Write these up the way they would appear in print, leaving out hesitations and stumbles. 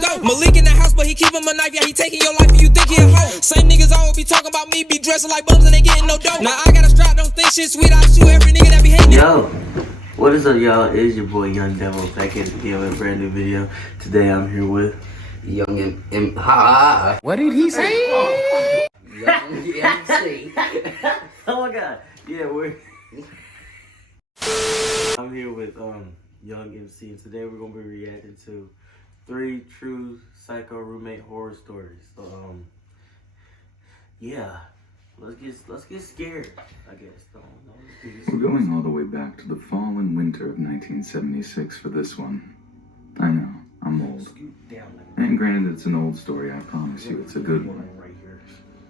go. Malik in the house, but he keep him a knife. Yeah, he taking your life and you think he a hoe. Same niggas always be talking about me, be dressing like bums and they getting no dough. Now I got a strap, don't think shit sweet. I shoot every nigga that be hating. Yo, what is up, y'all? It is your boy Young Devil back at it again with a brand new video. Today I'm here with Yvng MC. What did he say? Yvng MC. Oh my god. Yeah, I'm here with Yvng MC, and today we're gonna be reacting to 3 true psycho roommate horror stories. So yeah, let's get scared, I guess. We're going all the way back to the fall and winter of 1976 for this one. I know, I'm old. And granted, it's an old story, I promise you, it's a good one.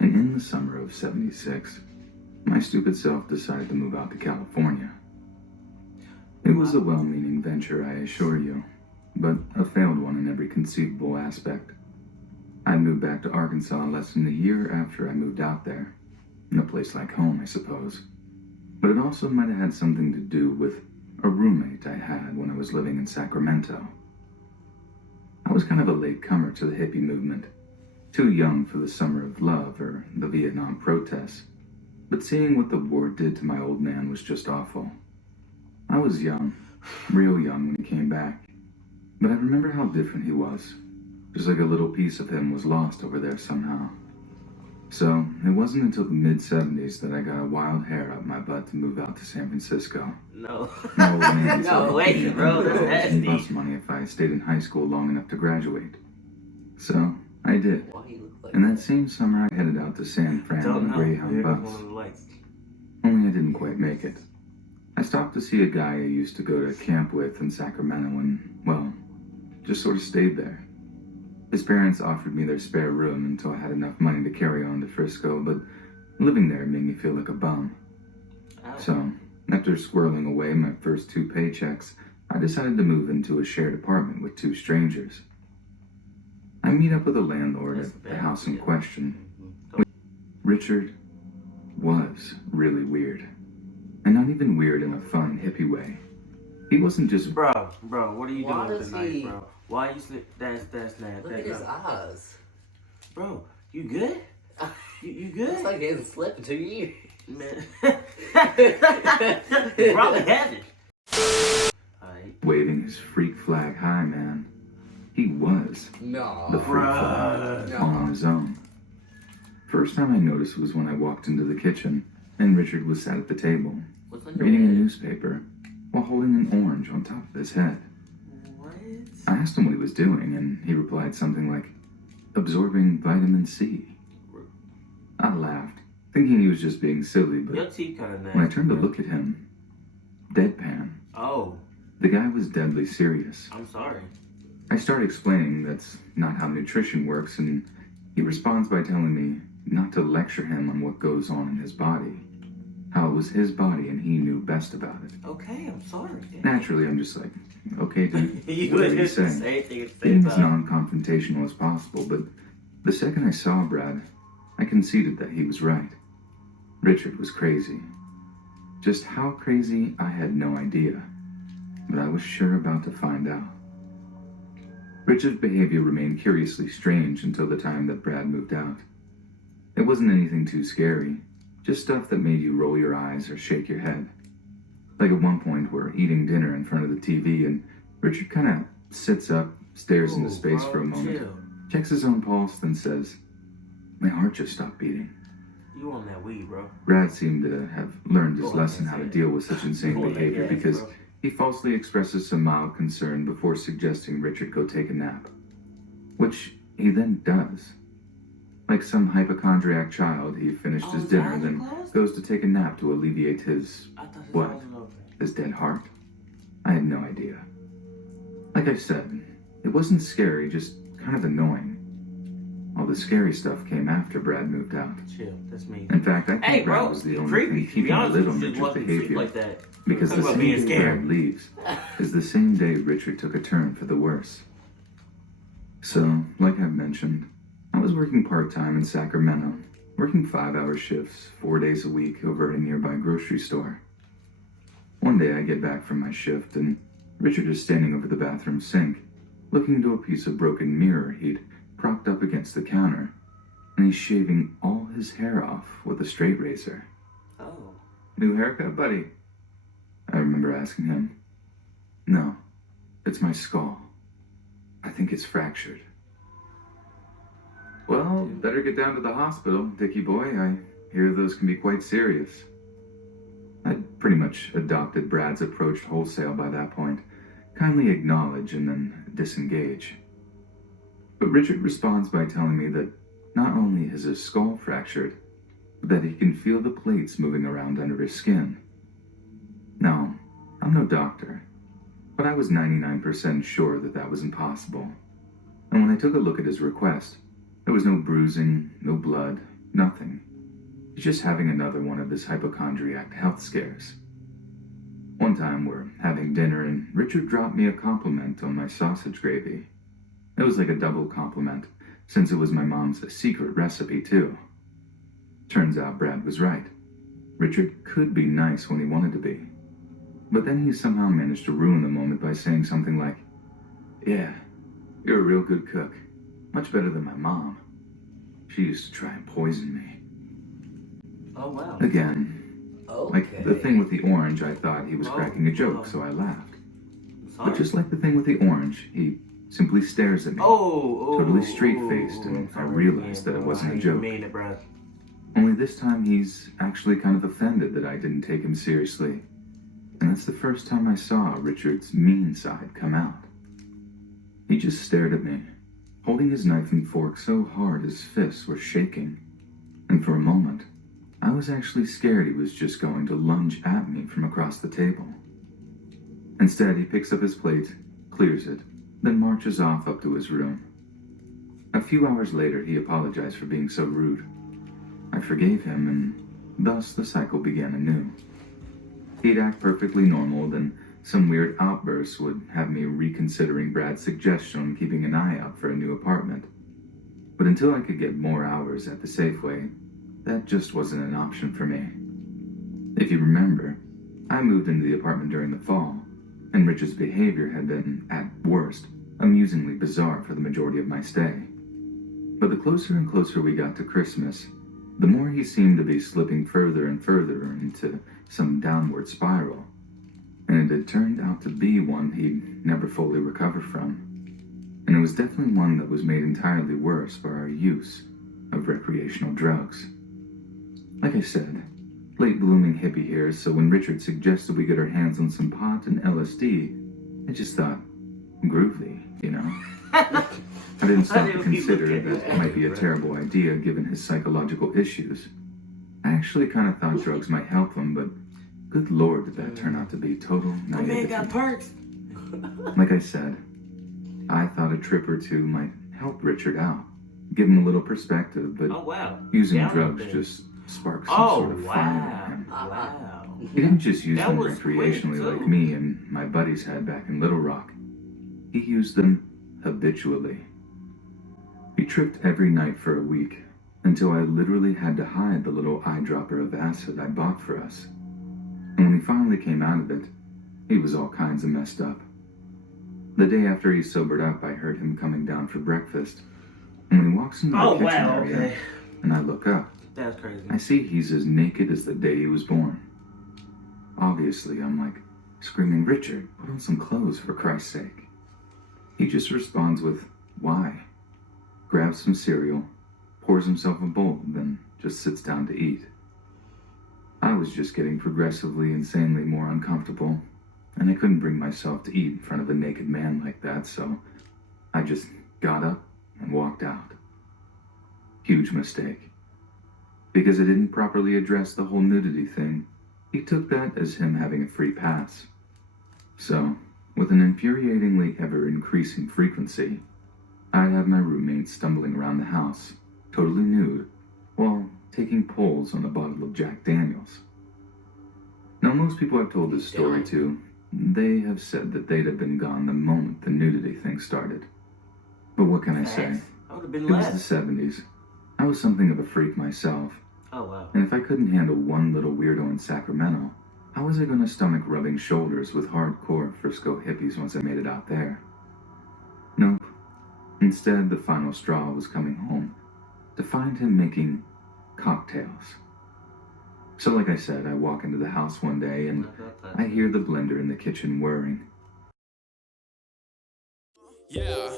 And in the summer of 76, my stupid self decided to move out to California. It was a well-meaning venture, I assure you, but a failed one in every conceivable aspect. I moved back to Arkansas less than a year after I moved out there. No place like home, I suppose. But it also might have had something to do with a roommate I had when I was living in Sacramento. I was kind of a late comer to the hippie movement, too young for the summer of love or the Vietnam protests, but seeing what the war did to my old man was just awful. I was young, real young when he came back, but I remember how different he was, just like a little piece of him was lost over there somehow. So, it wasn't until the mid-70s that I got a wild hair up my butt to move out to San Francisco. No. My old man No, wait, bro, that's nasty. bus money if I stayed in high school long enough to graduate. So, I did. And that same summer I headed out to San Fran on a Greyhound bus. Only I didn't quite make it. I stopped to see a guy I used to go to camp with in Sacramento and, well, just sort of stayed there. His parents offered me their spare room until I had enough money to carry on to Frisco, but living there made me feel like a bum. So, after squirreling away my first 2 paychecks, I decided to move into a shared apartment with 2 strangers. I meet up with the landlord at the house in question. Richard was really weird. And not even weird in a fun, hippie way. He wasn't just... Bro, what are you doing with the knife, bro? Why you slip? That's not. Look at his eyes. Bro, you good? You good? It's like he hasn't slept in 2 years. Man. Probably hasn't. Waving his freak flag high, man. He was the freak flag on his own. First time I noticed was when I walked into the kitchen and Richard was sat at the table, reading a newspaper while holding an orange on top of his head. I asked him what he was doing, and he replied something like, absorbing vitamin C. I laughed, thinking he was just being silly, but when I turned to look at him, deadpan. Oh. The guy was deadly serious. I'm sorry. I start explaining that's not how nutrition works, and he responds by telling me not to lecture him on what goes on in his body. How it was his body and he knew best about it. Okay, I'm sorry. Naturally, I'm just like, okay, dude, You what are you would saying? Being as non-confrontational as possible, but the second I saw Brad, I conceded that he was right. Richard was crazy. Just how crazy, I had no idea, but I was sure about to find out. Richard's behavior remained curiously strange until the time that Brad moved out. It wasn't anything too scary, just stuff that made you roll your eyes or shake your head. Like at one point, we're eating dinner in front of the TV, and Richard kind of sits up, stares into space for a moment, checks his own pulse, then says, "My heart just stopped beating." You on that weed, bro. Brad seemed to have learned his lesson how to deal with such insane behavior because he falsely expresses some mild concern before suggesting Richard go take a nap, which he then does. Like some hypochondriac child, he finished his dinner and then goes to take a nap to alleviate his, what, his dead heart? I had no idea. Like I said, it wasn't scary, just kind of annoying. All the scary stuff came after Brad moved out. Chill, that's me. In fact, I think Brad was the only thing keeping a lid on Richard's behavior, because the same day Brad leaves is the same day Richard took a turn for the worse. So, like I've mentioned, I was working part-time in Sacramento, working 5-hour shifts, 4 days a week over at a nearby grocery store. One day I get back from my shift and Richard is standing over the bathroom sink, looking into a piece of broken mirror he'd propped up against the counter, and he's shaving all his hair off with a straight razor. Oh. New haircut, buddy? I remember asking him. No, it's my skull. I think it's fractured. Well, better get down to the hospital, Dickie boy. I hear those can be quite serious. I'd pretty much adopted Brad's approach wholesale by that point. Kindly acknowledge and then disengage. But Richard responds by telling me that not only is his skull fractured, but that he can feel the plates moving around under his skin. Now, I'm no doctor, but I was 99% sure that that was impossible. And when I took a look at his request, there was no bruising, no blood, nothing. He's just having another one of his hypochondriac health scares. One time we're having dinner and Richard dropped me a compliment on my sausage gravy. It was like a double compliment, since it was my mom's secret recipe too. Turns out Brad was right. Richard could be nice when he wanted to be. But then he somehow managed to ruin the moment by saying something like, "Yeah, you're a real good cook. Much better than my mom. She used to try and poison me." Oh, wow. Again, Okay. like the thing with the orange, I thought he was cracking a joke, so I laughed. But just like the thing with the orange, he simply stares at me, totally straight-faced, and I realized that it wasn't a joke. Only this time he's actually kind of offended that I didn't take him seriously. And that's the first time I saw Richard's mean side come out. He just stared at me, holding his knife and fork so hard his fists were shaking. And for a moment, I was actually scared he was just going to lunge at me from across the table. Instead, he picks up his plate, clears it, then marches off up to his room. A few hours later, he apologized for being so rude. I forgave him, and thus the cycle began anew. He'd act perfectly normal, then some weird outbursts would have me reconsidering Brad's suggestion on keeping an eye out for a new apartment. But until I could get more hours at the Safeway, that just wasn't an option for me. If you remember, I moved into the apartment during the fall, and Richard's behavior had been, at worst, amusingly bizarre for the majority of my stay. But the closer and closer we got to Christmas, the more he seemed to be slipping further and further into some downward spiral, and it had turned out to be one he'd never fully recovered from. And it was definitely one that was made entirely worse by our use of recreational drugs. Like I said, late blooming hippie here, so when Richard suggested we get our hands on some pot and LSD, I just thought, groovy, you know? I didn't stop to consider that it might be a terrible idea given his psychological issues. I actually kind of thought drugs might help him, but good lord did that turn out to be total naivety. Man got perks. Like I said, I thought a trip or two might help Richard out, give him a little perspective, but using drugs just sparked some sort of fire in him. Wow. He didn't just use them was recreationally quick, like too. me and my buddies had back in Little Rock. He used them habitually. He tripped every night for a week, until I literally had to hide the little eyedropper of acid I bought for us. And when he finally came out of it, he was all kinds of messed up. The day after he sobered up, I heard him coming down for breakfast. And when he walks into the kitchen area, and I look up, That's crazy. I see he's as naked as the day he was born. Obviously, I'm like, screaming, "Richard, put on some clothes for Christ's sake." He just responds with, "Why?" Grabs some cereal, pours himself a bowl, then just sits down to eat. I was just getting progressively, insanely more uncomfortable, and I couldn't bring myself to eat in front of a naked man like that, so I just got up and walked out. Huge mistake. Because I didn't properly address the whole nudity thing, he took that as him having a free pass. So, with an infuriatingly ever-increasing frequency, I'd have my roommate stumbling around the house, totally nude, while taking pulls on a bottle of Jack Daniels. Now, most people I've told this story to, they have said that they'd have been gone the moment the nudity thing started. But what can I say? I would have been It was less. the 70s. I was something of a freak myself. Oh, wow. And if I couldn't handle one little weirdo in Sacramento, how was I going to stomach rubbing shoulders with hardcore Frisco hippies once I made it out there? No Instead, the final straw was coming home to find him making cocktails. So like I said, I walk into the house one day and I hear the blender in the kitchen whirring. Yeah.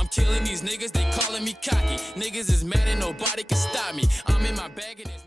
I'm killing these niggas, they calling me cocky. Niggas is mad and nobody can stop me. I'm in my bag and it's